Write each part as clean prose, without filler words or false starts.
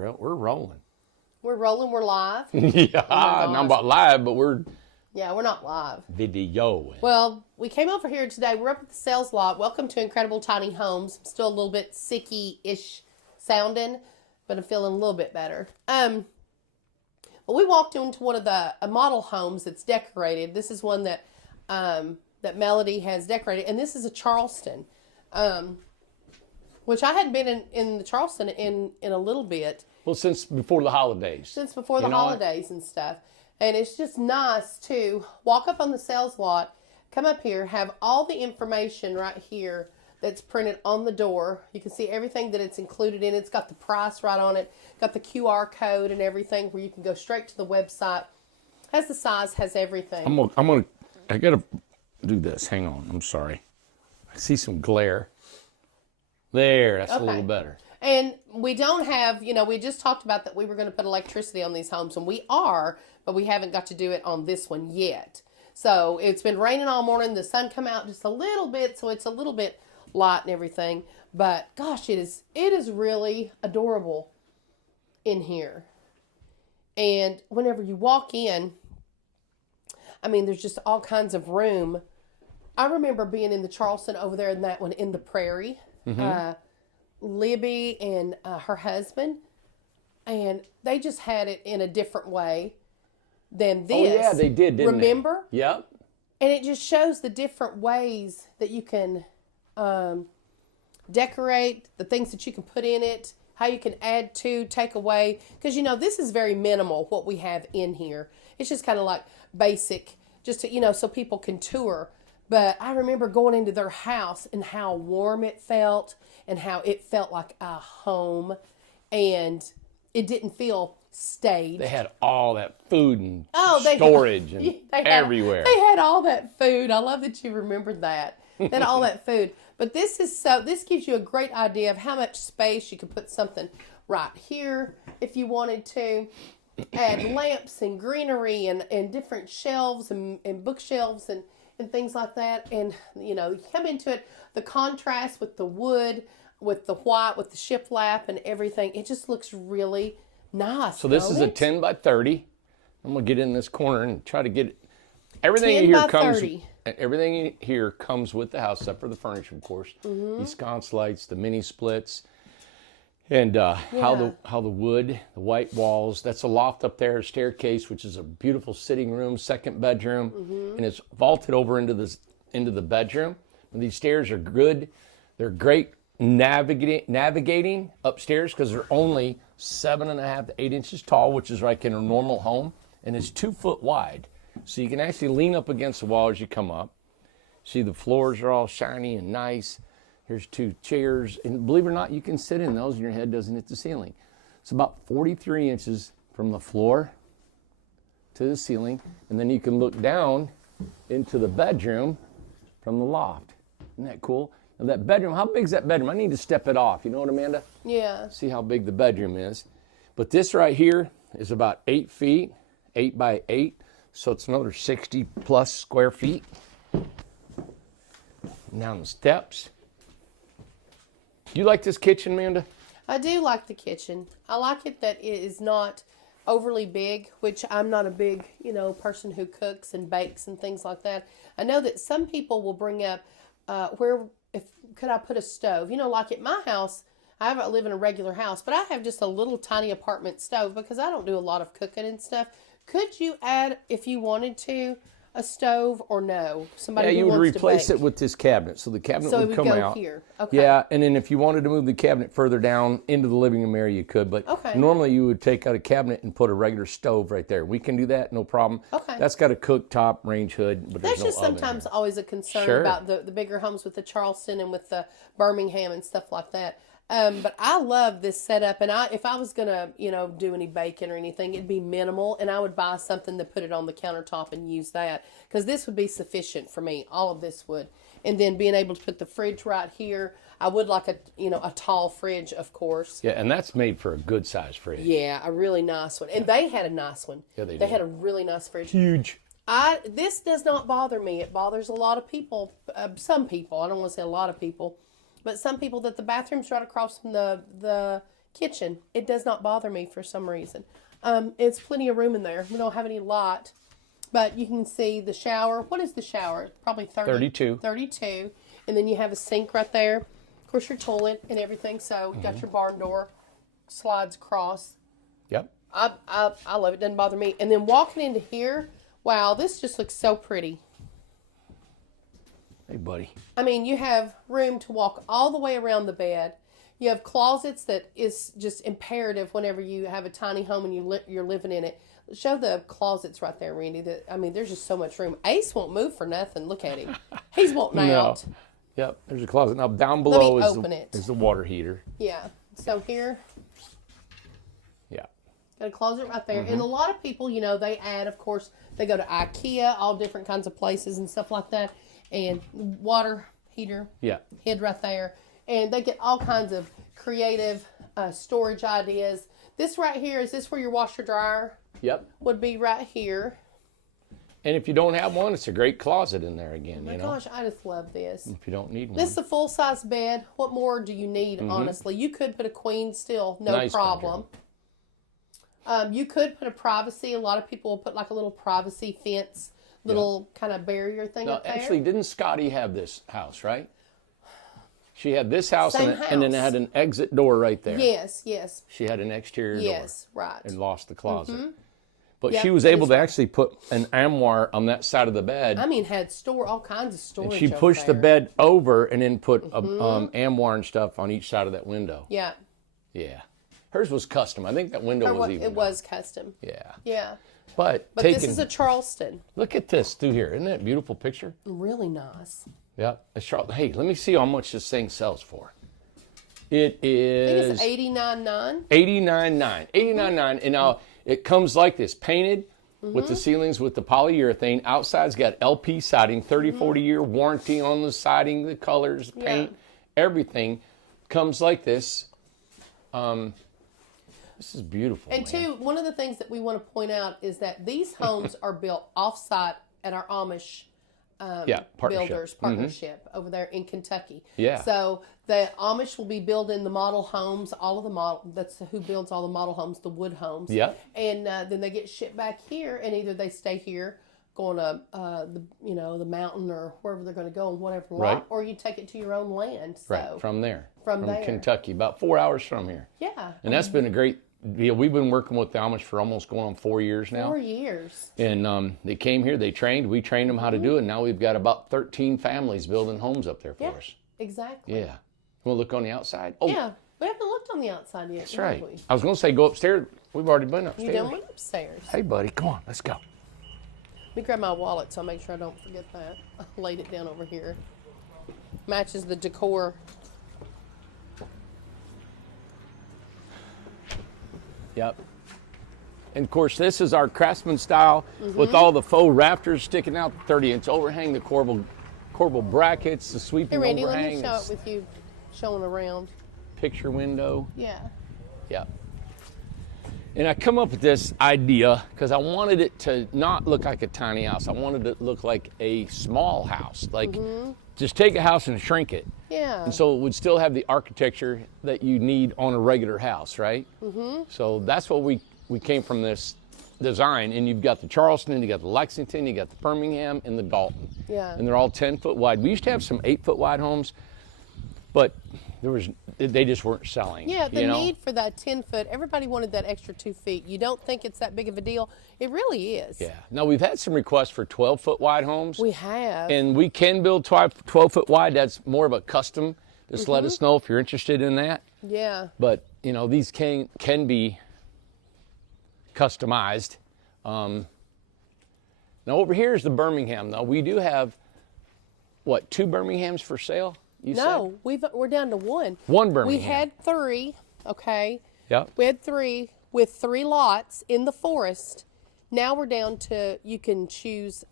we're rolling. We're rolling. We're live. Yeah, Oh not about live, but we're we're not live. video. Well, we came over here today. We're up at the sales lot. Welcome to Incredible Tiny Homes. I'm still a little bit sicky-ish sounding, but I'm feeling a little bit better. Well, we walked into one of the model homes that's decorated. This is one that that Melody has decorated, and this is a Charleston, which I hadn't been in the Charleston in a little bit. Well, since before the holidays. Since before the holidays and stuff. And it's just nice to walk up on the sales lot, come up here, have all the information right here that's printed on the door. You can see everything that it's included in. It's got the price right on it, got the QR code and everything where you can go straight to the website. Has the size, has everything. I gotta do this. Hang on. I'm sorry. I see some glare. There, that's a little better. And we don't have, we just talked about that we were going to put electricity on these homes, and we are, but we haven't got to do it on this one yet. So it's been raining all morning. The sun come out just a little bit, so it's a little bit light and everything. But gosh, it is really adorable in here. And whenever you walk in, I mean, there's just all kinds of room. I remember being in the Charleston over there in that one in the Prairie. Mm-hmm. Libby and her husband, and they just had it in a different way than this. Oh yeah, they did, didn't they? Remember? Yep. And it just shows the different ways that you can decorate, the things that you can put in it, how you can add to, take away. Because, this is very minimal, what we have in here. It's just kind of like basic, just to, so people can tour. But I remember going into their house and how warm it felt and how it felt like a home, and it didn't feel staged. They had all that food and storage and everywhere. They had all that food. I love that you remembered that. They had all that food. But this gives you a great idea of how much space you could put something right here if you wanted to. Add lamps and greenery and different shelves and bookshelves and things like that. And, you come into it, the contrast with the wood, with the white, with the shiplap and everything, it just looks really nice. So this is a 10 by 30. I'm going to get in this corner and try to get it. Everything in here comes with the house, except for the furniture, of course. Mm-hmm. These sconce lights, the mini splits, and how the wood, the white walls. That's a loft up there, a staircase, which is a beautiful sitting room, second bedroom, and it's vaulted over into the bedroom. And these stairs are good. They're great navigating upstairs because they're only 7.5 to 8 inches tall, which is like in a normal home, and it's 2 foot wide. So you can actually lean up against the wall as you come up. See, the floors are all shiny and nice. Here's 2 chairs, and believe it or not, you can sit in those and your head doesn't hit the ceiling. It's about 43 inches from the floor to the ceiling, and then you can look down into the bedroom from the loft. Isn't that cool? Now that bedroom, how big is that bedroom? I need to step it off. You know what, Amanda? Yeah. See how big the bedroom is. But this right here is about 8 feet, 8 by 8, so it's another 60 plus square feet. Down the steps. You like this kitchen, Amanda? I do like the kitchen. I like it that it is not overly big, which I'm not a big, person who cooks and bakes and things like that. I know that some people will bring up could I put a stove? Like at my house, I live in a regular house, but I have just a little tiny apartment stove because I don't do a lot of cooking and stuff. Could you add, if you wanted to, a stove or no? You would replace it with this cabinet. So the cabinet would come out. Here. Okay. Yeah, and then if you wanted to move the cabinet further down into the living room area, you could. But normally you would take out a cabinet and put a regular stove right there. We can do that, no problem. Okay. That's got a cooktop, range hood, but there's no oven. That's just sometimes always a concern about the bigger homes with the Charleston and with the Birmingham and stuff like that. But I love this setup, and if I was gonna, do any baking or anything, it'd be minimal, and I would buy something to put it on the countertop and use that, because this would be sufficient for me. All of this would, and then being able to put the fridge right here. I would like a tall fridge, of course. Yeah, and that's made for a good size fridge. Yeah, a really nice one, and they had a nice one. Yeah, they did. They had a really nice fridge. Huge. This does not bother me. It bothers a lot of people. Some people. I don't want to say a lot of people. But some people, that the bathroom's right across from the Kitchen. It does not bother me for some reason. It's plenty of room in there. We don't have any lot. But you can see the shower. What is the shower? Probably 32. 32. And then you have a sink right there. Of course, your toilet and everything. So you got your barn door. Slides across. Yep. I love it. Doesn't bother me. And then walking into here, wow, this just looks so pretty. Hey, buddy. I mean, you have room to walk all the way around the bed. You have closets that is just imperative whenever you have a tiny home and you're living in it. Show the closets right there, Randy. I mean, there's just so much room. Ace won't move for nothing. Look at him. He's wanting out. Yep, there's a closet. Now, down below is the water heater. Yeah. So here. Yeah. Got a closet right there. And a lot of people, you know, they add, of course, they go to IKEA, all different kinds of places and stuff like that. And water heater. Yeah. Hid right there. And they get all kinds of creative storage ideas. This right here, is this where your washer dryer? Yep. Would be right here. And if you don't have one, it's a great closet in there again. Oh my gosh, I just love this. If you don't need one. This is a full-size bed. What more do you need, honestly? You could put a queen still, no problem. You could put a privacy. A lot of people will put like a little privacy fence, little kind of barrier thing up there. Actually, didn't Scotty have this house, right? She had this house, Same and then it had an exit door right there. Yes, yes. She had an exterior door. Yes, right. And lost the closet. But Yep, she was able to actually put an armoire on that side of the bed. I mean, had all kinds of storage. And she pushed the bed over and then put armoire and stuff on each side of that window. Yeah. Yeah. Hers was custom. I think that window was even. It was custom. Yeah. Yeah. But this is a Charleston. Look at this through here. Isn't that a beautiful picture? Really nice. Yeah. It's Charleston. Hey, let me see how much this thing sells for. It is. I think it's $89,900. $89,900. $89,900. And now it comes like this, painted with the ceilings with the polyurethane. Outside's got LP siding, 30, 40 year warranty on the siding, the colors, the paint, everything comes like this. This is beautiful. And two, one of the things that we want to point out is that these homes are built off-site at our Amish builders partnership over there in Kentucky. Yeah. So the Amish will be building the model homes, that's who builds all the model homes, the wood homes. Yeah. And then they get shipped back here, and either they stay here going to the mountain or wherever they're going to go on whatever lot, or you take it to your own land. So Right, from there. From there. Kentucky, about 4 hours from here. Yeah. And that's been a great deal. We've been working with the Amish for almost going on 4 years now. 4 years. And they came here, they trained, we trained them how to do it, and now we've got about 13 families building homes up there for us. Exactly. Yeah. You want to look on the outside? Oh, yeah. We haven't looked on the outside yet. That's right. I was going to say go upstairs. We've already been upstairs. You done went upstairs. Hey, buddy, come on, let's go. Let me grab my wallet so I make sure I don't forget that. I laid it down over here. Matches the decor. Yep. And of course, this is our Craftsman style with all the faux rafters sticking out, the 30-inch overhang, the corbel brackets, the Hey, sweeping Randy, overhang. let me show it with you showing around. Picture window. Yeah. Yep. And I come up with this idea because I wanted it to not look like a tiny house. I wanted it to look like a small house. Like, just take a house and shrink it. Yeah. And so it would still have the architecture that you need on a regular house, right? So that's what we came from this design. And you've got the Charleston, and you got the Lexington, you got the Birmingham, and the Dalton. Yeah. And they're all 10-foot wide. We used to have some 8-foot wide homes, but they just weren't selling. Yeah, the need for that 10-foot, everybody wanted that extra 2 feet. You don't think it's that big of a deal. It really is. Yeah. Now, we've had some requests for 12-foot wide homes. We have. And we can build 12-foot wide. That's more of a custom. Just let us know if you're interested in that. Yeah. But, these can be customized. Now, over here is the Birmingham, though. We do have, 2 Birminghams for sale? No, we're down to one. One Birmingham. We had 3, okay? Yep. We had 3 with 3 lots in the forest. Now we're down to, you can choose,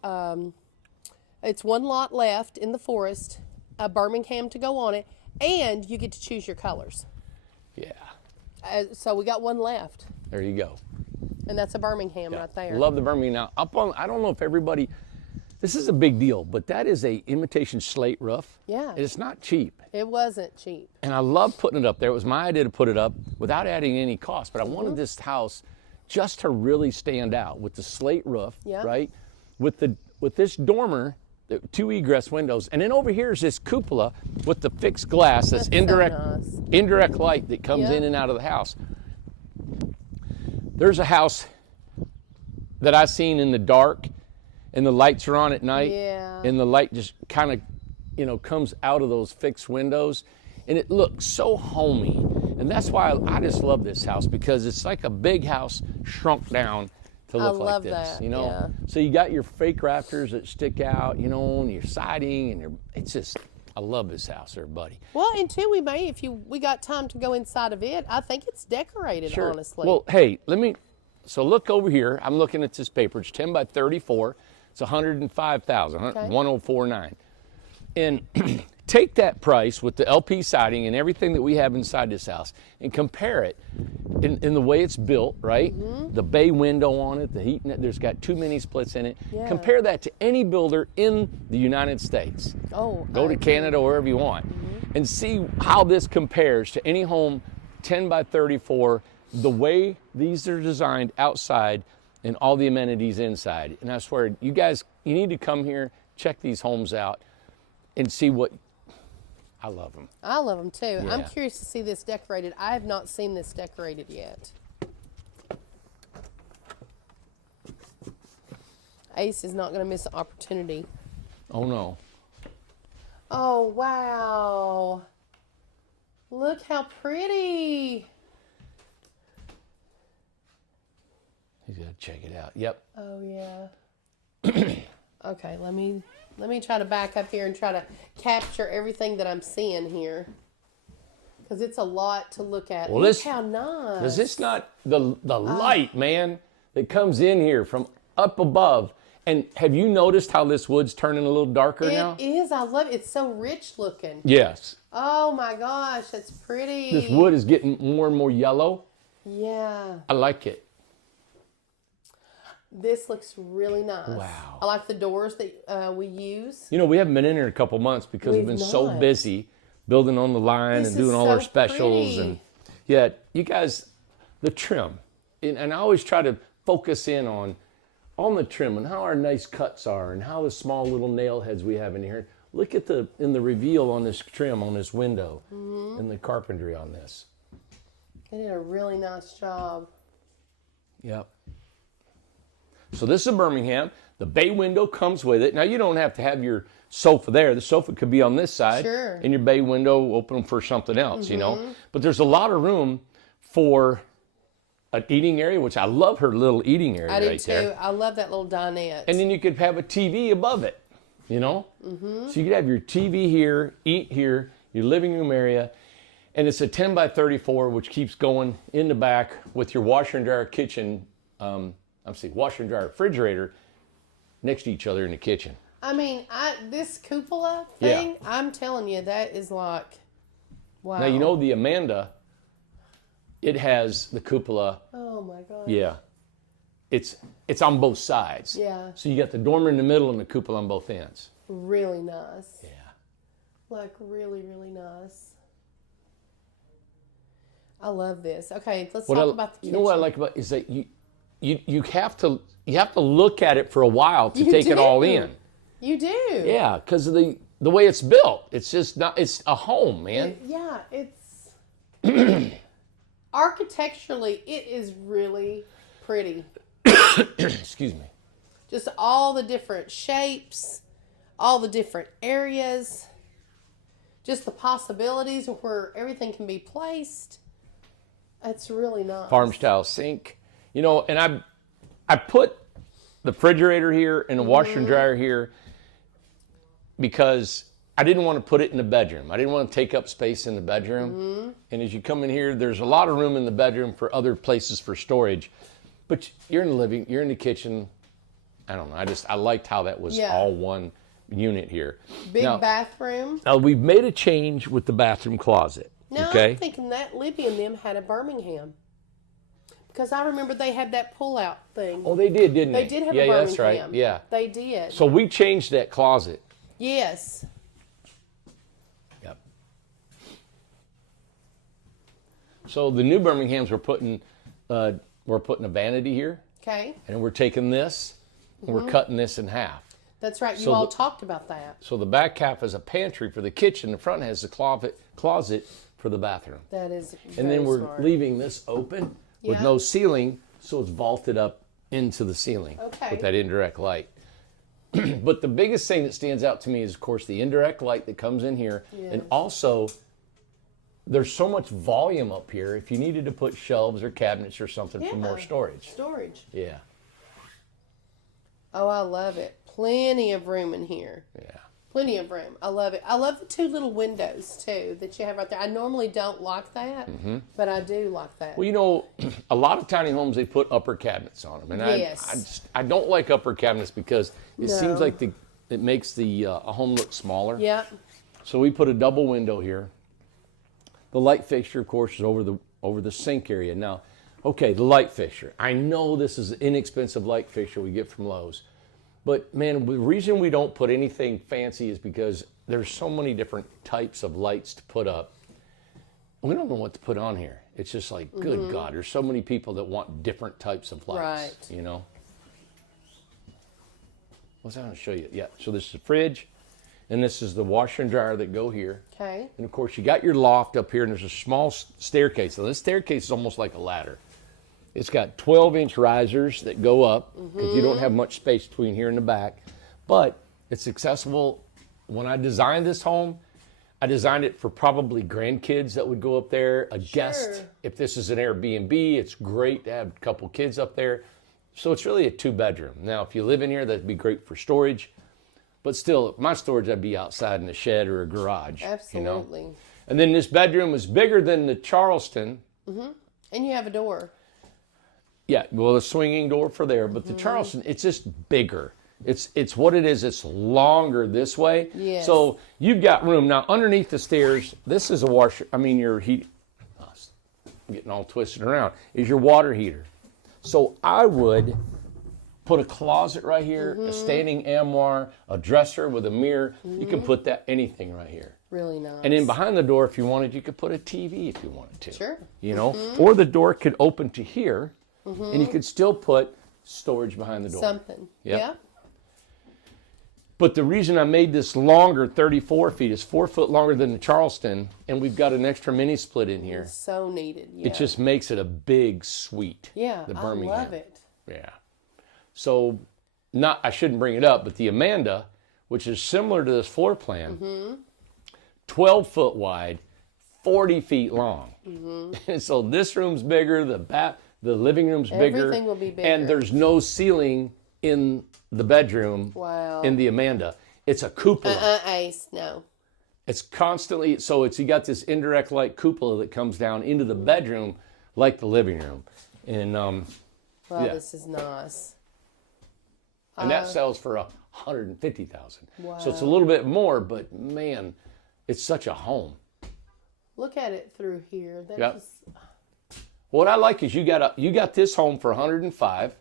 it's 1 lot left in the forest, a Birmingham to go on it, and you get to choose your colors. Yeah. So we got 1 left. There you go. And that's a Birmingham right there. Love the Birmingham. Now, I don't know if everybody This is a big deal, but that is a imitation slate roof. Yeah. And it's not cheap. It wasn't cheap. And I love putting it up there. It was my idea to put it up without adding any cost, but I wanted this house just to really stand out with the slate roof, right? With this dormer, the 2 egress windows, and then over here is this cupola with the fixed glass that's indirect, so nice. indirect light that comes in and out of the house. There's a house that I've seen in the dark, and the lights are on at night, and the light just kind of, you know, comes out of those fixed windows, and it looks so homey. And that's why I just love this house, because it's like a big house shrunk down to look like this, that. you know. So you got your fake rafters that stick out, you know, and your siding, and it's just, I love this house, everybody. Well, and two, we got time to go inside of it, I think it's decorated, honestly. Well, hey, so look over here. I'm looking at this paper. It's 10 by 34. It's 105,000, 1049. And take that price with the LP siding and everything that we have inside this house and compare it in the way it's built, right? The bay window on it, the heat, there's got 2 mini splits in it. Compare that to any builder in the United States. Go to Canada, wherever you want, and see how this compares to any home 10 by 34, the way these are designed outside and all the amenities inside. And I swear, you guys, you need to come here, check these homes out, and see what, I love them. I love them too. I'm curious to see this decorated. I have not seen this decorated yet. Ace is not going to miss an opportunity. Oh no. Oh, wow. Look how pretty. He's got to check it out. Yep. Oh, yeah. Okay, let me try to back up here and try to capture everything that I'm seeing here, because it's a lot to look at. Well, look how nice. Is this not the light, man, that comes in here from up above? And have you noticed how this wood's turning a little darker now? It is. I love it. It's so rich looking. Yes. Oh, my gosh. That's pretty. This wood is getting more and more yellow. Yeah. I like it. This looks really nice. Wow. I like the doors that we use. You know, we haven't been in here in a couple months because we've been so busy building on the line and doing all our specials. Pretty. And yeah, you guys, the trim. And I always try to focus in on the trim and how our nice cuts are and how the small little nail heads we have in here. Look at the reveal on this trim on this window and the carpentry on this. They did a really nice job. Yep. So this is Birmingham. The bay window comes with it. Now you don't have to have your sofa there. The sofa could be on this side. Sure. And your bay window open for something else, you know. But there's a lot of room for an eating area, which I love her little eating area right there. I do too. I love that little dinette. And then you could have a TV above it, you know. So you could have your TV here, eat here, your living room area. And it's a 10 by 34, which keeps going in the back with your washer and dryer kitchen. Washer and dryer refrigerator next to each other in the kitchen. I mean, this cupola thing, I'm telling you, that is like, wow. Now, you know the Amanda, it has the cupola. Oh my God. Yeah. It's on both sides. Yeah. So you got the dormer in the middle and the cupola on both ends. Really nice. Yeah. Like really, really nice. I love this. Okay, let's talk about the kitchen. You know what I like about it is that you have to look at it for a while to take it all in. You do. Yeah, because of the way it's built. It's just not. It's a home, man. It's architecturally, it is really pretty. Excuse me. Just all the different shapes, all the different areas, just the possibilities of where everything can be placed. It's really nice. Farm style sink. You know, and I put the refrigerator here and the washer and dryer here because I didn't want to put it in the bedroom. I didn't want to take up space in the bedroom. And as you come in here, there's a lot of room in the bedroom for other places for storage. But you're in the you're in the kitchen. I don't know. I liked how that was all one unit here. Big bathroom. Now, we've made a change with the bathroom closet. Now, okay? I'm thinking that Libby and them had a Birmingham. because I remember they had that pull-out thing. Oh, they did, didn't they? They did have a Birmingham. That's right. Yeah. They did. So we changed that closet. Yes. Yep. So the new Birminghams we're putting a vanity here. Okay. And we're taking this and we're cutting this in half. That's right. You So all talked about that. So the back half is a pantry for the kitchen. The front has the closet for the bathroom. That is very And then we're smart. leaving this open with Yeah. no ceiling, so it's vaulted up into the ceiling Okay. with that indirect light. But the biggest thing that stands out to me is, of course, the indirect light that comes in here. Yes. And also, there's so much volume up here if you needed to put shelves or cabinets or something for more storage. Storage. Yeah. Oh, I love it. Plenty of room in here. Yeah. Plenty of room. I love it. I love the 2 little windows, too, that you have right there. I normally don't like that, but I do like that. Well, you know, a lot of tiny homes, they put upper cabinets on them. And Yes. I don't like upper cabinets because it No. seems like it makes the a home look smaller. Yeah. So we put a double window here. The light fixture, of course, is over the sink area. Now, okay, the light fixture. I know this is an inexpensive light fixture we get from Lowe's. But, man, the reason we don't put anything fancy is because there's so many different types of lights to put up. We don't know what to put on here. It's just like, good God, there's so many people that want different types of lights, Right. you know? What's that going to show you? Yeah, so this is the fridge, and this is the washer and dryer that go here. Okay. And, of course, you got your loft up here, and there's a small staircase. So this staircase is almost like a ladder. It's got 12-inch risers that go up because you don't have much space between here and the back. But it's accessible. When I designed this home, I designed it for probably grandkids that would go up there, a guest. If this is an Airbnb, it's great to have a couple kids up there. So it's really a 2-bedroom. Now, if you live in here, that'd be great for storage. But still, my storage, I'd be outside in a shed or a garage. Absolutely. You know? And then this bedroom is bigger than the Charleston. And you have a door. Yeah, well, a swinging door for there, but the Charleston, it's just bigger. It's what it is. It's longer this way. Yes. So you've got room. Now, underneath the stairs, this is a washer. I mean, your heat, I'm getting all twisted around, is your water heater. So I would put a closet right here, a standing armoire, a dresser with a mirror. You can put that anything right here. Really nice. And then behind the door, if you wanted, you could put a TV if you wanted to. Sure. You know, or the door could open to here. And you could still put storage behind the door. Something. Yep. Yeah. But the reason I made this longer, 34 feet, is 4 foot longer than the Charleston, and we've got an extra mini split in here. So needed. Yeah. It just makes it a big suite. Yeah, the I Birmingham. love it. Yeah. So, I shouldn't bring it up, but the Amanda, which is similar to this floor plan, 12 foot wide, 40 feet long. And so this room's bigger, the living room's bigger. Everything will be bigger. And there's no ceiling in the bedroom in the Amanda. It's a cupola. Ace, no. It's constantly, so you got this indirect light cupola that comes down into the bedroom like the living room. And Wow, yeah. this is nice. and that sells for $150,000. Wow. So it's a little bit more, but man, it's such a home. Look at it through here. That Yep. just, What I like is you got this home for $105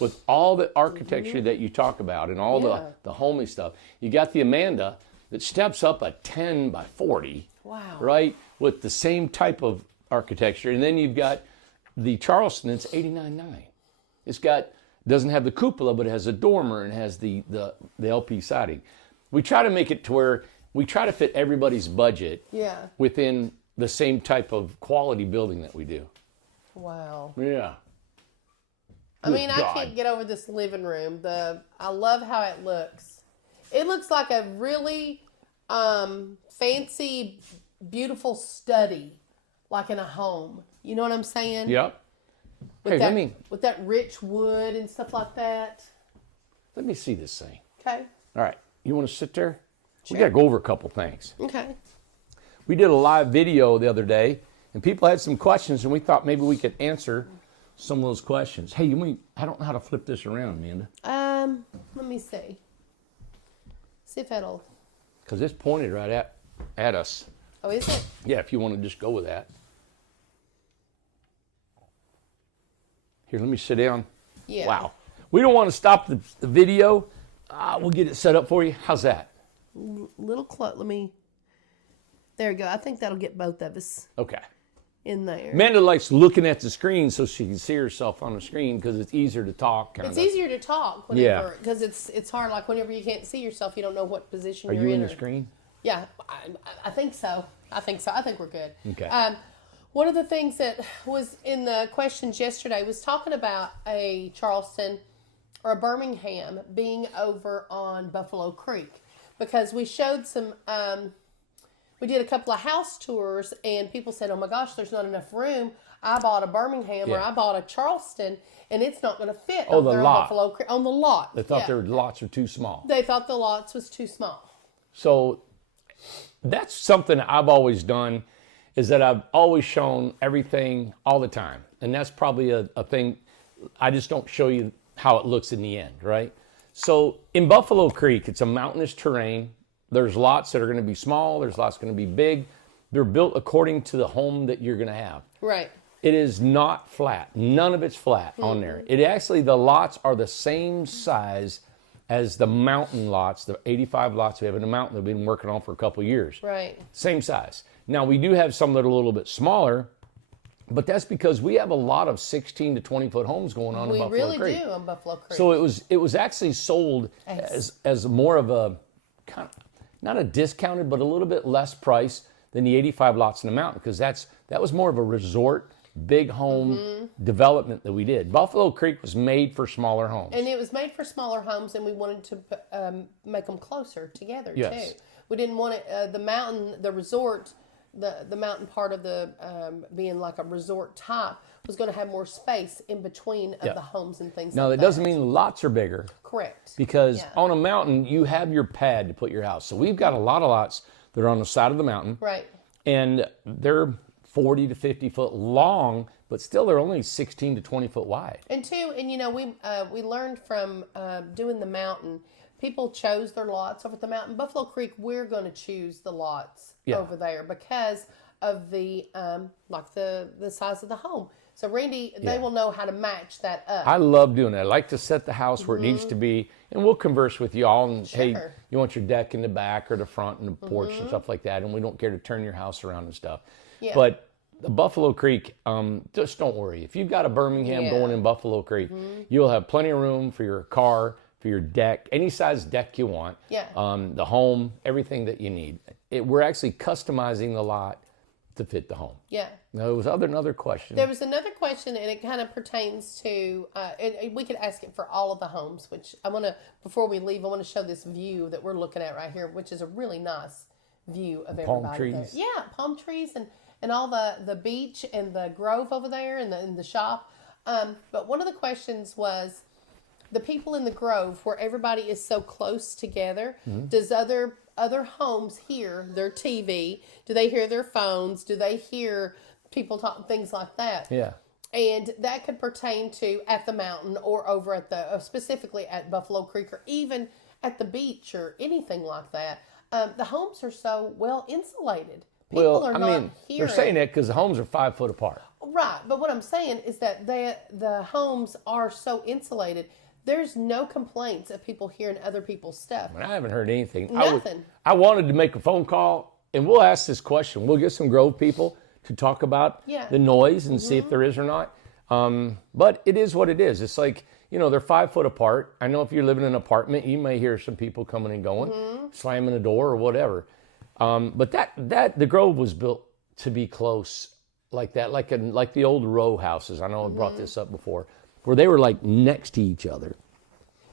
with all the architecture that you talk about and all the homey stuff. You got the Amanda that steps up a 10 by 40, wow. right, with the same type of architecture. And then you've got the Charleston, it's $89.9. It's doesn't have the cupola, but it has a dormer and has the LP siding. We try to make it to where we try to fit everybody's budget within the same type of quality building that we do. Wow. Yeah. I mean, God. I can't get over this living room. I love how it looks. It looks like a really fancy, beautiful study, like in a home. You know what I'm saying? Yep. With that rich wood and stuff like that. Let me see this thing. Okay. All right. You want to sit there? Sure. We got to go over a couple things. Okay. We did a live video the other day, and people had some questions, and we thought maybe we could answer some of those questions. Hey, I don't know how to flip this around, Amanda. Let me see. See if that'll. Because it's pointed right at us. Oh, is it? Yeah, if you want to just go with that. Here, let me sit down. Yeah. Wow. We don't want to stop the video. We'll get it set up for you. How's that? Little close. There you go. I think that'll get both of us. Okay. In there. Amanda likes looking at the screen so she can see herself on the screen because it's easier to talk. It's easier to talk whenever, because it's hard. Like whenever you can't see yourself, you don't know what position you're in. Are you in the screen? Yeah, I think so. I think we're good. Okay. One of the things that was in the questions yesterday was talking about a Charleston or a Birmingham being over on Buffalo Creek, because we showed some. We did a couple of house tours, and people said, "Oh my gosh, there's not enough room. I bought a Birmingham or I bought a Charleston, and it's not going to fit over there on Buffalo Creek on the lot." They thought their lots were too small. They thought the lots was too small. So that's something I've always done, is that I've always shown everything all the time, and that's probably a thing. I just don't show you how it looks in the end, right? So in Buffalo Creek, it's a mountainous terrain. There's lots that are going to be small. There's lots going to be big. They're built according to the home that you're going to have. Right. It is not flat. None of it's flat on there. It actually, the lots are the same size as the mountain lots, the 85 lots we have in the mountain that we've been working on for a couple of years. Right. Same size. Now, we do have some that are a little bit smaller, but that's because we have a lot of 16 to 20 foot homes going on in Buffalo Creek. We really do on Buffalo Creek. So it was actually sold as more of a kind of, not a discounted, but a little bit less price than the 85 lots in the mountain, because that was more of a resort, big home development that we did. Buffalo Creek was made for smaller homes. And it was made for smaller homes, and we wanted to make them closer together, yes. too. We didn't want it, the resort, the mountain part of the being like a resort type was going to have more space in between of the homes and things now, like that doesn't mean the lots are bigger. Correct. Because on a mountain, you have your pad to put your house. So we've got a lot of lots that are on the side of the mountain. Right. And they're 40 to 50 foot long, but still they're only 16 to 20 foot wide. And we learned from doing the mountain, people chose their lots over at the mountain. Buffalo Creek, we're going to choose the lots over there because of the the size of the home. So Randy, they will know how to match that up. I love doing that. I like to set the house where it needs to be, and we'll converse with you all. And hey, you want your deck in the back or the front and the porch and stuff like that, and we don't care to turn your house around and stuff. Yeah. But the Buffalo Creek, just don't worry. If you've got a Birmingham going in Buffalo Creek, you'll have plenty of room for your car, for your deck, any size deck you want. Yeah. The home, everything that you need. We're actually customizing the lot to fit the home. Yeah. Now, there was another question. There was another question, and it kind of pertains to, and we could ask it for all of the homes, which before we leave, I want to show this view that we're looking at right here, which is a really nice view of everybody. Palm trees. There. Yeah, palm trees and all the beach and the grove over there and the shop. But one of the questions was, the people in the grove where everybody is so close together, does other homes hear their TV? Do they hear their phones? Do they hear people talk, things like that? Yeah. And that could pertain to at the mountain or over at the, specifically at Buffalo Creek or even at the beach or anything like that. The homes are so well insulated. People are not hearing. They're saying that because the homes are 5 foot apart. Right. But what I'm saying is that the homes are so insulated. There's no complaints of people hearing other people's stuff. I haven't heard anything. Nothing. I wanted to make a phone call, and we'll ask this question. We'll get some Grove people to talk about the noise and see if there is or not. But it is what it is. It's like, they're 5 foot apart. I know if you're living in an apartment, you may hear some people coming and going, slamming a door or whatever. But the Grove was built to be close like that, like the old row houses. I know I brought this up before, where they were like next to each other.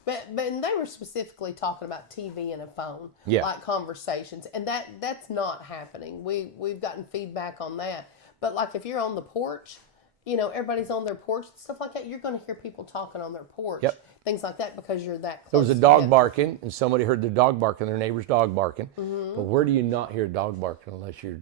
But they were specifically talking about TV and a phone, like conversations, and that's not happening. We've gotten feedback on that. But like if you're on the porch, everybody's on their porch and stuff like that, you're going to hear people talking on their porch, things like that, because you're that close. There was a dog barking, and somebody heard their dog barking, their neighbor's dog barking. But where do you not hear a dog barking unless you're,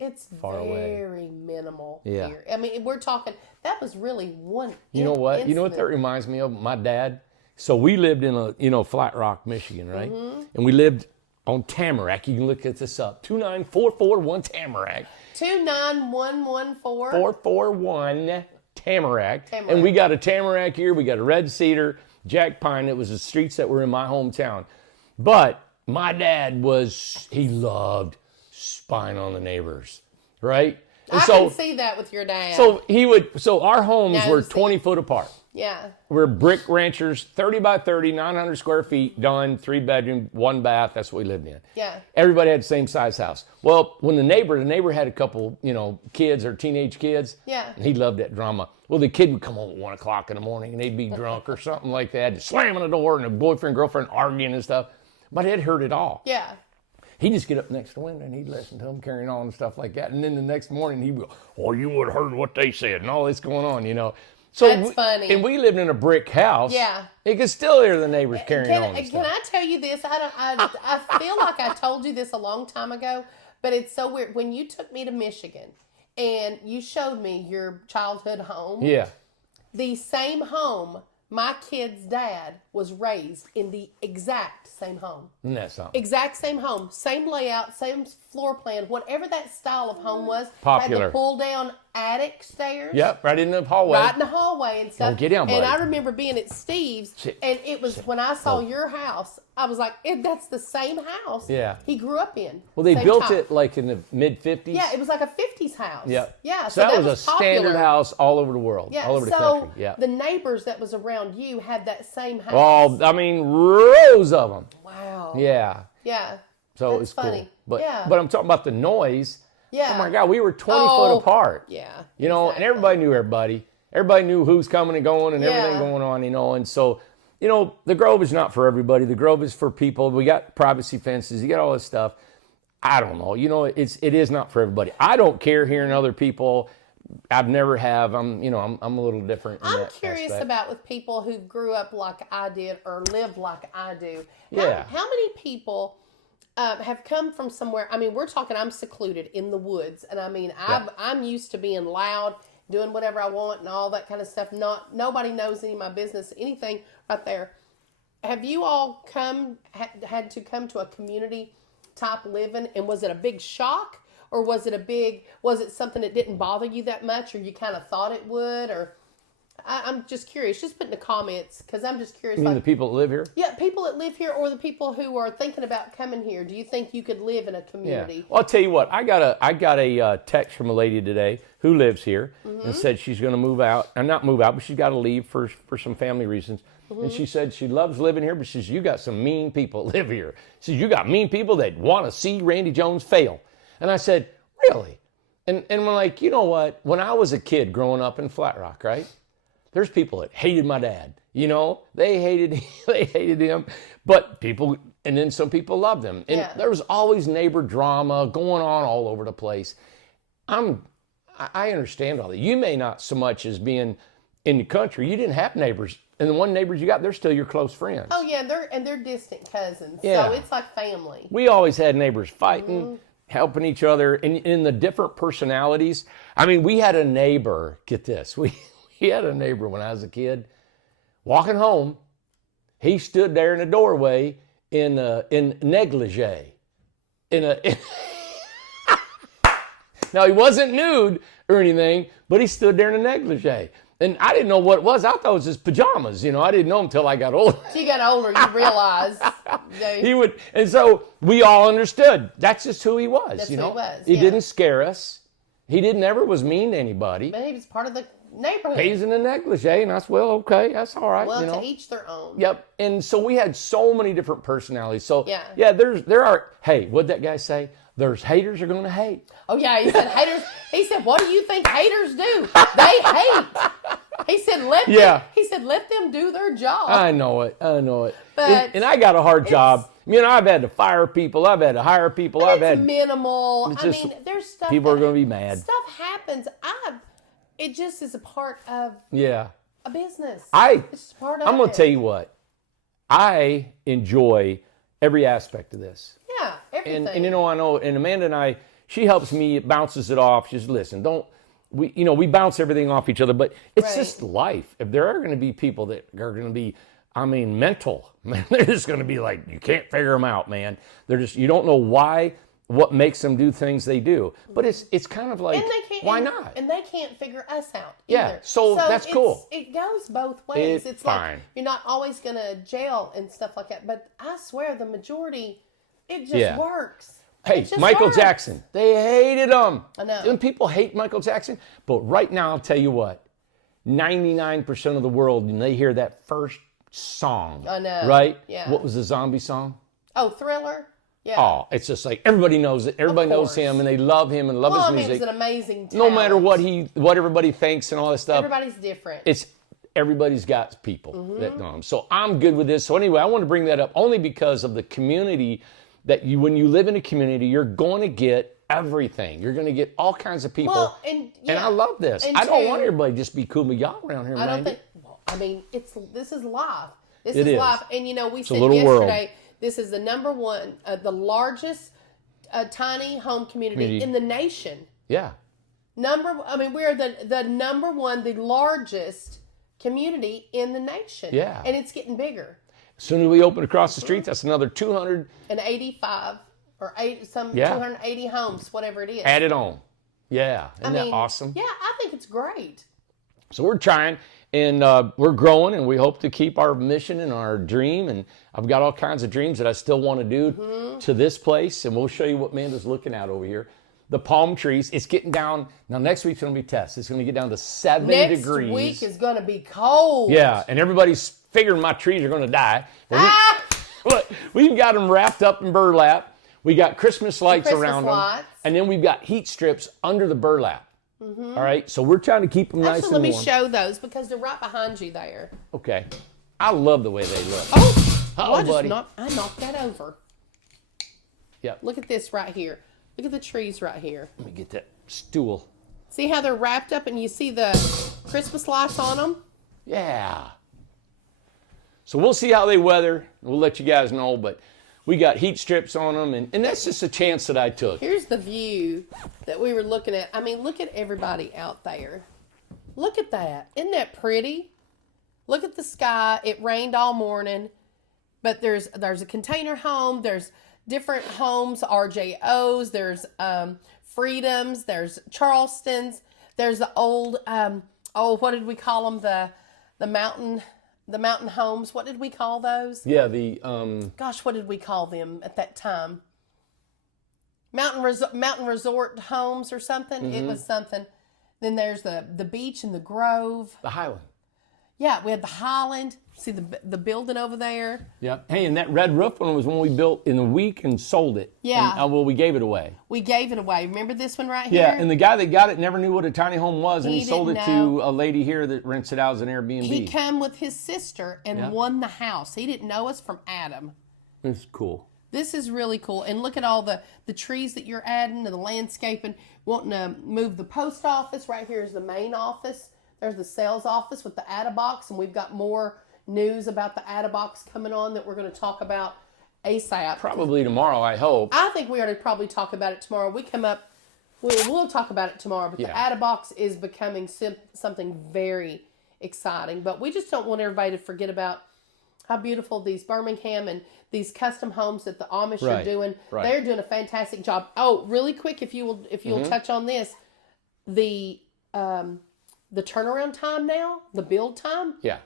it's far away? It's very minimal here. I mean, we're talking, that was really one You know what? Incident. You know what that reminds me of? My dad. So we lived in Flat Rock, Michigan, right? And we lived on Tamarack. You can look at this up. 29441 Tamarack. 29114. 441 tamarack. And we got a tamarack here, we got a red cedar, jack pine. It was the streets that were in my hometown. But my dad he loved spying on the neighbors, right? And I can see that with your dad. So our homes were 20 foot apart. Yeah. We're brick ranchers, 30 by 30, 900 square feet, done, 3-bedroom, 1 bath. That's what we lived in. Yeah. Everybody had the same size house. Well, when the neighbor had a couple, kids or teenage kids. Yeah. And he loved that drama. Well, the kid would come home at 1 o'clock in the morning and they'd be drunk or something like that, just slamming the door and the boyfriend, girlfriend arguing and stuff. My dad heard it all. Yeah. He'd just get up next to the window and he'd listen to them carrying on and stuff like that. And then the next morning he'd go, "Oh, you would have heard what they said," and all this going on, So that's funny. And we lived in a brick house. Yeah. You could still hear the neighbors carrying on. Can I tell you this? I feel like I told you this a long time ago, but it's so weird. When you took me to Michigan and you showed me your childhood home. Yeah. The same home my kid's dad was raised in, the exact same home. Isn't that something? Exact same home, same layout, same floor plan, whatever that style of home was. Popular. Had the pull down attic stairs. Yep, right in the hallway. Right in the hallway and stuff. Don't get down, buddy. And I remember being at Steve's, and it was when I saw your house, I was like, that's the same house he grew up in. Well, they Same built time. it like in the mid-50s. Yeah, it was like a 50s house. Yeah. Yeah, So that was a popular. standard house all over the world, Yeah, all over the country. Yeah. the neighbors that was around you had that same house. Oh, I mean, rows of them. Wow. Yeah. Yeah. So That's it was funny. cool. But, Yeah. but I'm talking about the noise. Yeah. Oh, my God, we were 20 foot apart. Yeah. And exactly. everybody knew everybody. Everybody knew who's coming and going and everything Yeah. going on, And so, the Grove is not for everybody. The Grove is for people. We got privacy fences. You got all this stuff. I don't know. It is not for everybody. I don't care hearing other people. I've never have. I'm a little different in I'm that curious aspect. about with people who grew up like I did or lived like I do. Yeah. How many people have come from somewhere? I mean, we're talking. I'm secluded in the woods, and I mean, I'm used to being loud, doing whatever I want, and all that kind of stuff. Nobody knows any of my business, anything right there. Have you all had to come to a community type living, and was it a big shock? Or was it something that didn't bother you that much, or you kind of thought it would? Or I'm just curious. Just put in the comments, because I'm just curious. You mean the people that live here? Yeah, people that live here, or the people who are thinking about coming here. Do you think you could live in a community? Yeah. Well, I'll tell you what. I got a text from a lady today who lives here and said she's going to move out. And not move out, but she's got to leave for some family reasons. And she said she loves living here, but she says, you got some mean people that live here. She says, you got mean people that want to see Randy Jones fail. And I said, really? And we're like, you know what? When I was a kid growing up in Flat Rock, right? There's people that hated my dad. They hated him. But and then some people loved him. And there was always neighbor drama going on all over the place. I understand all that. You may not so much as being in the country. You didn't have neighbors. And the one neighbors you got, they're still your close friends. Oh yeah, they're distant cousins. Yeah. So it's like family. We always had neighbors fighting, helping each other, and in the different personalities. I mean, we had a neighbor, get this, we had a neighbor when I was a kid, walking home, he stood there in the doorway in negligee. Now, he wasn't nude or anything, but he stood there in a negligee. And I didn't know what it was. I thought it was his pajamas. I didn't know until I got older. So you got older, you realized. And so we all understood. That's just who he was. That's who he was. He didn't scare us. He never was mean to anybody. But he was part of the neighborhood. He's in a negligee, and that's, well, okay, that's all right. Well, to each their own. Yep. And so we had so many different personalities. So yeah, there are. Hey, what'd that guy say? There's haters are going to hate. Oh yeah, he said haters. He said, what do you think haters do? They hate. He said, let them do their job. I know it. But and I got a hard job. I've had to fire people. I've had to hire people. It's minimal. There's stuff. People are going to be mad. Stuff happens. It just is a part of a business. It's just part of I'm going to it. tell you what. I enjoy every aspect of this. Yeah, everything. And I know, and Amanda and I, she helps me, bounces it off. She says, listen, we bounce everything off each other, but it's just life. If there are going to be people that are going to be, mental, they're just going to be like, you can't figure them out, man. They're just, you don't know why what makes them do things they do. But it's kind of like, why not? And they can't figure us out yeah, either. so that's cool. It goes both ways. It's fine. like you're not always going to jail and stuff like that. But I swear the majority, it just works. Hey, Michael Jackson, they hated him. I know. And people hate Michael Jackson. But right now, I'll tell you what, 99% of the world, when they hear that first song, I know. Right? Yeah. What was the zombie song? Oh, Thriller? Yeah. Oh, it's just like everybody knows it. Everybody knows him, and they love him and love his music. He's an amazing talent. No matter what everybody thinks and all that stuff. Everybody's different. Everybody's got people that know him. So I'm good with this. So anyway, I want to bring that up only because of the community that when you live in a community, you're going to get everything. You're going to get all kinds of people. Well, and I love this. I don't want everybody to just be cool with y'all around here. I don't think. Well, I mean, this is live. This is live. And we said yesterday. World. This is the number one, the largest tiny home community in the nation. Yeah. We're the number one, the largest community in the nation. Yeah. And it's getting bigger. As soon as we open across the street, that's another 285 or 280 homes, whatever it is. Added on. Yeah. Isn't that awesome? Yeah, I think it's great. So we're trying, and we're growing, and we hope to keep our mission and our dream. And I've got all kinds of dreams that I still want to do to this place, and we'll show you what Amanda's looking at over here. The palm trees, it's getting down. Now, next week's going to be Tess. It's going to get down to 7 degrees. Next week is going to be cold. Yeah, and everybody's figuring my trees are going to die. Look, we've got them wrapped up in burlap. We got Christmas lights around them. And then we've got heat strips under the burlap. All right, so we're trying to keep them nice and warm. Let me show those because they're right behind you there. Okay. I love the way they look. Buddy. I knocked that over. Yep. Look at this right here. Look at the trees right here. Let me get that stool. See how they're wrapped up and you see the Christmas lights on them? Yeah. So we'll see how they weather. We'll let you guys know, but we got heat strips on them, and that's just a chance that I took. Here's the view that we were looking at. I mean, look at everybody out there. Look at that. Isn't that pretty? Look at the sky. It rained all morning, but there's a container home. There's different homes, RJOs. There's Freedoms. There's Charlestons. There's the old, what did we call them? The mountain homes. What did we call those? Yeah, Gosh, what did we call them at that time? Mountain resort homes or something. It was something. Then there's the beach and the Grove. The Highland. Yeah, we had the Highland. See the building over there? Yeah. Hey, and that red roof one was one we built in a week and sold it. Yeah. And, we gave it away. We gave it away. Remember this one right here? Yeah, and the guy that got it never knew what a tiny home was, and he sold it to a lady here that rents it out as an Airbnb. He came with his sister and won the house. He didn't know us from Adam. It's cool. This is really cool. And look at all the trees that you're adding and the landscaping. Wanting to move the post office. Right here is the main office. There's the sales office with the Attabox, and we've got more news about the Attabox coming on that we're going to talk about ASAP. Probably tomorrow, I hope. I think we ought to probably talk about it tomorrow. We'll talk about it tomorrow, but the Attabox is becoming something very exciting. But we just don't want everybody to forget about how beautiful these Birmingham and these custom homes that the Amish are doing. Right. They're doing a fantastic job. Oh, really quick, if you'll touch on this, the turnaround time now, the build time. Yeah.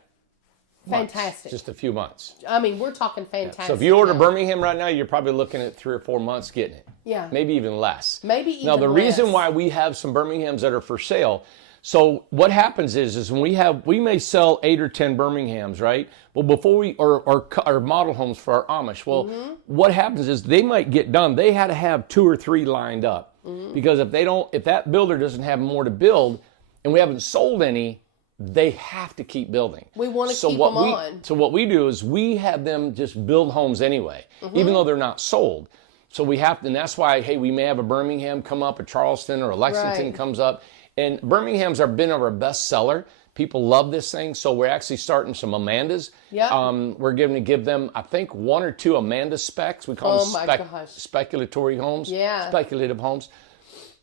Fantastic. Just a few months. I mean, we're talking fantastic. So if you order Birmingham right now, you're probably looking at 3 or 4 months getting it. Yeah. Maybe even less. Now, the reason why we have some Birminghams that are for sale, so what happens is when we may sell 8 or 10 Birminghams, right? Well, before we, or model homes for our Amish. Well, what happens is they might get done. They had to have 2 or 3 lined up. Because if that builder doesn't have more to build, and we haven't sold any, they have to keep building. We want to keep them on. So what we do is we have them just build homes anyway, even though they're not sold. So we have to, and that's why, hey, we may have a Birmingham come up, a Charleston or a Lexington comes up. And Birmingham's been our best seller. People love this thing. So we're actually starting some Amandas. Yep. We're going to give them, I think, 1 or 2 Amanda specs. We call them speculatory homes. Yeah. Speculative homes.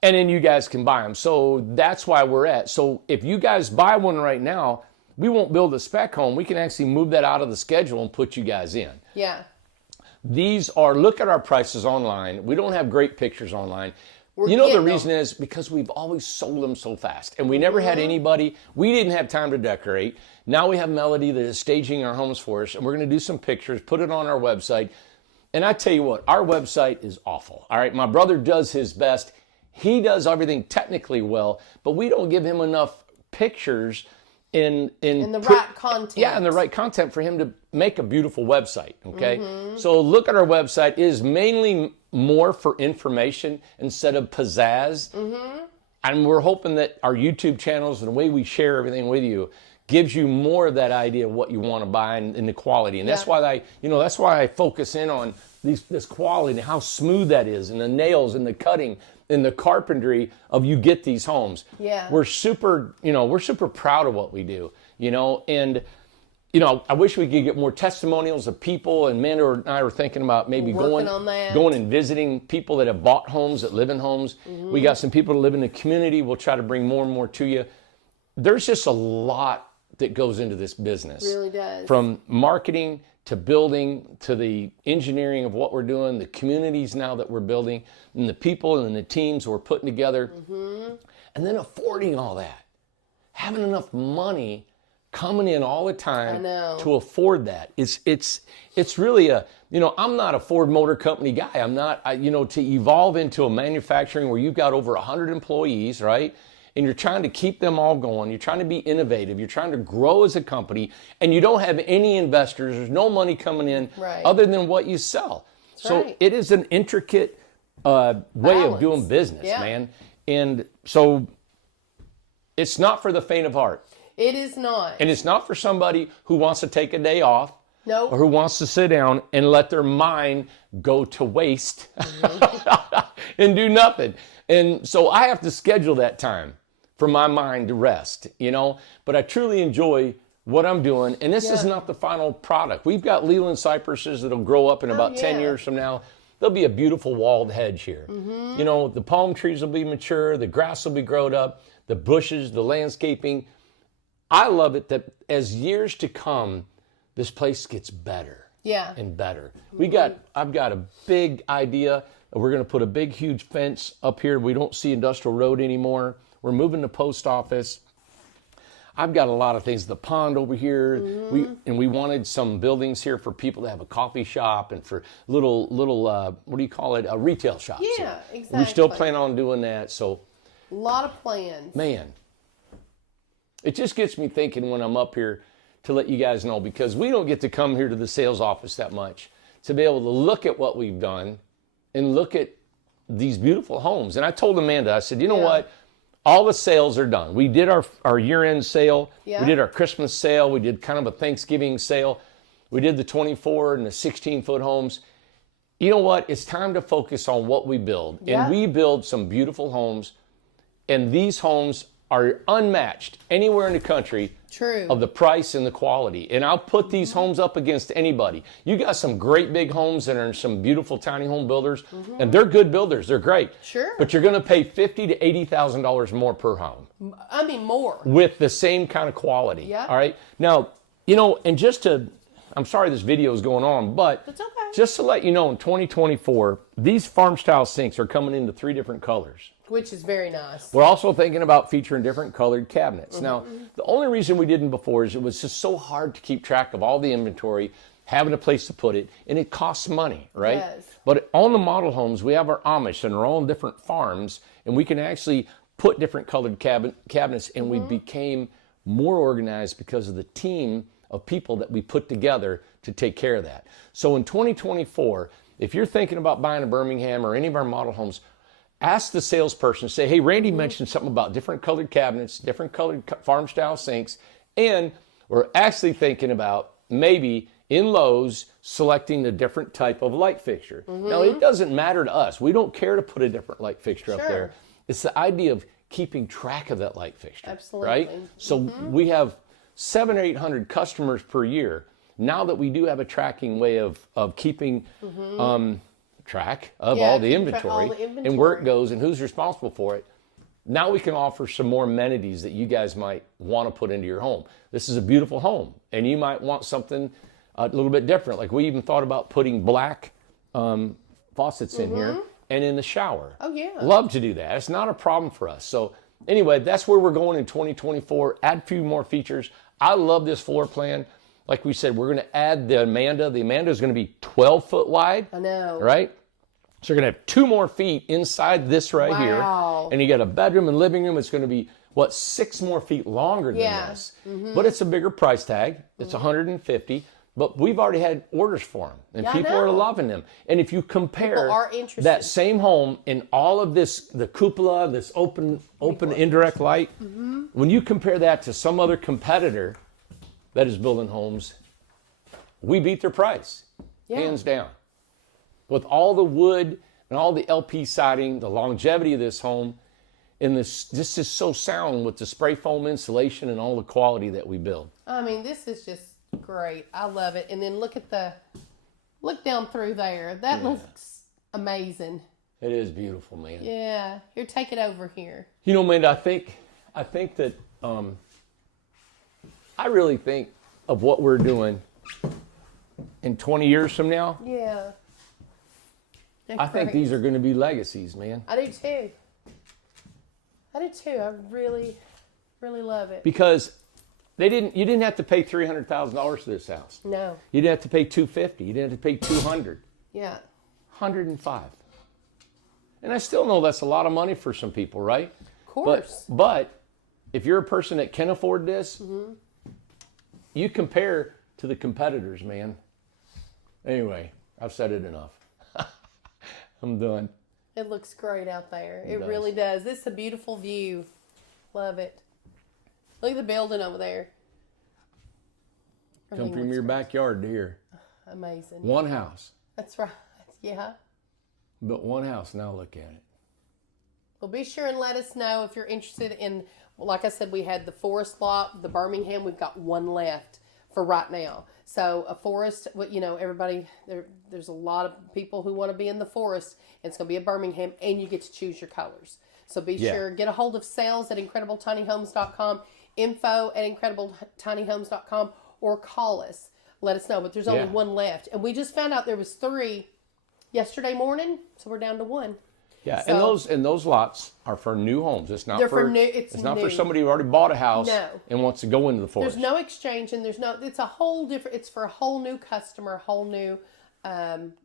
And then you guys can buy them. So that's why we're at. So if you guys buy one right now, we won't build a spec home. We can actually move that out of the schedule and put you guys in. Yeah. These are, look at our prices online. We don't have great pictures online. We're You know the getting reason them. is because we've always sold them so fast. And we never had anybody, we didn't have time to decorate. Now we have Melody that is staging our homes for us, and we're going to do some pictures, put it on our website. And I tell you what, our website is awful. All right, my brother does his best. He does everything technically well, but we don't give him enough pictures in the right content. Yeah, and the right content for him to make a beautiful website, okay? So look at our website. It is mainly more for information instead of pizzazz. And we're hoping that our YouTube channels and the way we share everything with you gives you more of that idea of what you want to buy and the quality. And that's why that's why I focus in on this quality and how smooth that is, and the nails and the cutting and the carpentry of you get these homes. Yeah. We're super proud of what we do, and I wish we could get more testimonials of people, and Amanda and I were thinking about maybe going and visiting people that have bought homes, that live in homes. We got some people that live in the community. We'll try to bring more and more to you. There's just a lot that goes into this business. It really does. From marketing to building to the engineering of what we're doing, the communities now that we're building, and the people and the teams we're putting together, and then affording all that. Having enough money coming in all the time to afford that. It's really I'm not a Ford Motor Company guy. I'm not, to evolve into a manufacturing where you've got over 100 employees, right? And you're trying to keep them all going. You're trying to be innovative. You're trying to grow as a company, and you don't have any investors. There's no money coming in other than what you sell. It is an intricate way of doing business, man. And so it's not for the faint of heart. It is not. And it's not for somebody who wants to take a day off. Nope. Or who wants to sit down and let their mind go to waste and do nothing. And so I have to schedule that time for my mind to rest, But I truly enjoy what I'm doing. And this is not the final product. We've got Leland cypresses that'll grow up in about 10 years from now. There'll be a beautiful walled hedge here. The palm trees will be mature. The grass will be grown up. The bushes, the landscaping. I love it that as years to come, this place gets better and better. I've got a big idea. We're going to put a big, huge fence up here. We don't see Industrial Road anymore. We're moving the post office. I've got a lot of things. The pond over here. We wanted some buildings here for people to have a coffee shop and for little what do you call it? Retail shops. Yeah, exactly. We still plan on doing that. So a lot of plans. Man, it just gets me thinking when I'm up here to let you guys know, because we don't get to come here to the sales office that much to be able to look at what we've done and look at these beautiful homes. And I told Amanda, I said, you know what? All the sales are done. We did our year-end sale. We did our Christmas sale. We did kind of a Thanksgiving sale. We did the 24 and the 16-foot homes. You know what? It's time to focus on what we build. And we build some beautiful homes. And these homes are unmatched anywhere in the country. True. Of the price and the quality. And I'll put these homes up against anybody. You got some great big homes that are in some beautiful tiny home builders, and they're good builders. They're great. Sure. But you're going to pay $50,000 to $80,000 more per home. I mean, more. With the same kind of quality. Yeah. All right. Now, and I'm sorry this video is going on, but it's okay. Just to let you know, in 2024, these farm style sinks are coming into 3 different colors. Which is very nice. We're also thinking about featuring different colored cabinets. Now, the only reason we didn't before is it was just so hard to keep track of all the inventory, having a place to put it, and it costs money, right? Yes. But on the model homes, we have our Amish, and they're all in different farms, and we can actually put different colored cabinets, and we became more organized because of the team of people that we put together to take care of that. So in 2024, if you're thinking about buying a Birmingham or any of our model homes, ask the salesperson, say, hey, Randy mentioned something about different colored cabinets, different colored farm style sinks, and we're actually thinking about maybe in Lowe's selecting a different type of light fixture. Now, it doesn't matter to us. We don't care to put a different light fixture up there. It's the idea of keeping track of that light fixture. Absolutely. Right? So we have 700 or 800 customers per year. Now that we do have a tracking way of keeping track of all the inventory and where it goes and who's responsible for it, now we can offer some more amenities that you guys might want to put into your home. This is a beautiful home, and you might want something a little bit different. Like we even thought about putting black faucets in here and in the shower. Oh, yeah. Love to do that. It's not a problem for us. So anyway, that's where we're going in 2024. Add a few more features. I love this floor plan. Like we said, we're going to add the Amanda. The Amanda is going to be 12 foot wide. I know. Right? So you're going to have 2 more feet inside this right here. And you got a bedroom and living room. It's going to be, 6 more feet longer than this. But it's a bigger price tag. It's $150. But we've already had orders for them, and people are loving them. And if you compare that same home in all of this, the cupola, this open indirect light, when you compare that to some other competitor that is building homes, we beat their price, hands down. With all the wood and all the LP siding, the longevity of this home, and this is so sound with the spray foam insulation and all the quality that we build. I mean, this is just great. I love it. And then look down through there. That looks amazing. It is beautiful, man. Yeah. Here, take it over here. You know, Amanda, I think that I really think of what we're doing in 20 years from now. Yeah. I think these are going to be legacies, man. I do too. I really, really love it. Because you didn't have to pay $300,000 for this house. No. You didn't have to pay $250. You didn't have to pay $200. Yeah. $105. And I still know that's a lot of money for some people, right? Of course. But if you're a person that can afford this, you compare to the competitors, man. Anyway, I've said it enough. I'm done. It looks great out there. It really does. This is a beautiful view. Love it. Look at the building over there. Come from your backyard to here. Amazing. One house. That's right. Yeah. But one house. Now look at it. Well, be sure and let us know if you're interested in, like I said, we had the Forest lot, the Birmingham. We've got one left for right now. So a Forest, you know, everybody, there's a lot of people who want to be in the Forest. And it's going to be a Birmingham, and you get to choose your colors. So be sure, get a hold of sales at IncredibleTinyHomes.com, info@IncredibleTinyHomes.com, or call us. Let us know. But there's only one left. And we just found out there was 3 yesterday morning, so we're down to 1. Yeah, so, and those lots are for new homes. It's not for new. It's not for somebody who already bought a house and wants to go into the Forest. There's no exchange, and it's a whole different. It's for a whole new customer, a whole new.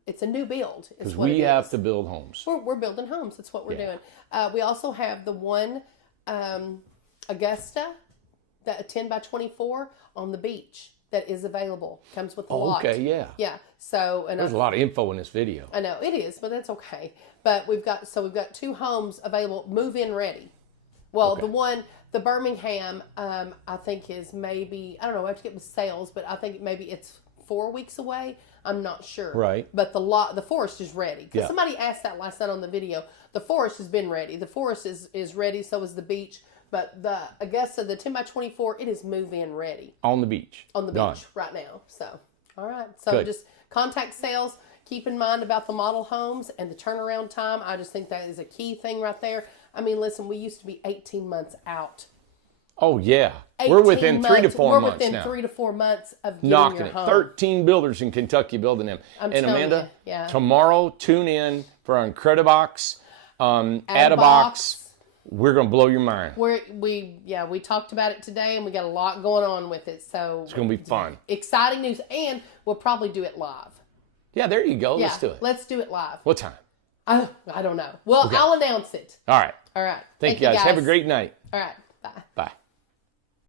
It's a new build. Because we have to build homes. We're building homes. That's what we're doing. We also have the one Augusta, that 10 by 24 on the beach that is available. Comes with a lot. Okay, yeah. Yeah. So there's a lot of info in this video. I know it is, but that's okay. But we've got 2 homes available, move-in ready. Well, the Birmingham, I think is maybe, I don't know, I have to get with sales, but I think maybe it's 4 weeks away. I'm not sure. Right. But the Forest is ready. Because somebody asked that last night on the video. The Forest has been ready. The Forest is ready, so is the beach. But the Augusta, the 10 by 24, it is move-in ready. On the beach. On the beach right now. So, all right. So just contact sales. Keep in mind about the model homes and the turnaround time. I just think that is a key thing right there. I mean, listen, we used to be 18 months out. Oh, yeah. We're within 3 to 4 months now. We're within 3 to 4 months of getting knocking your it. home. 13 builders in Kentucky building them. And Amanda, tomorrow, tune in for our Incredibox, Add a Box. We're going to blow your mind. We talked about it today, and we got a lot going on with it. So it's going to be fun. Exciting news, and we'll probably do it live. Yeah, there you go. Let's do it. Let's do it live. What time? I don't know. Well, I'll announce it. All right. All right. Thank you guys. Have a great night. All right. Bye. Bye.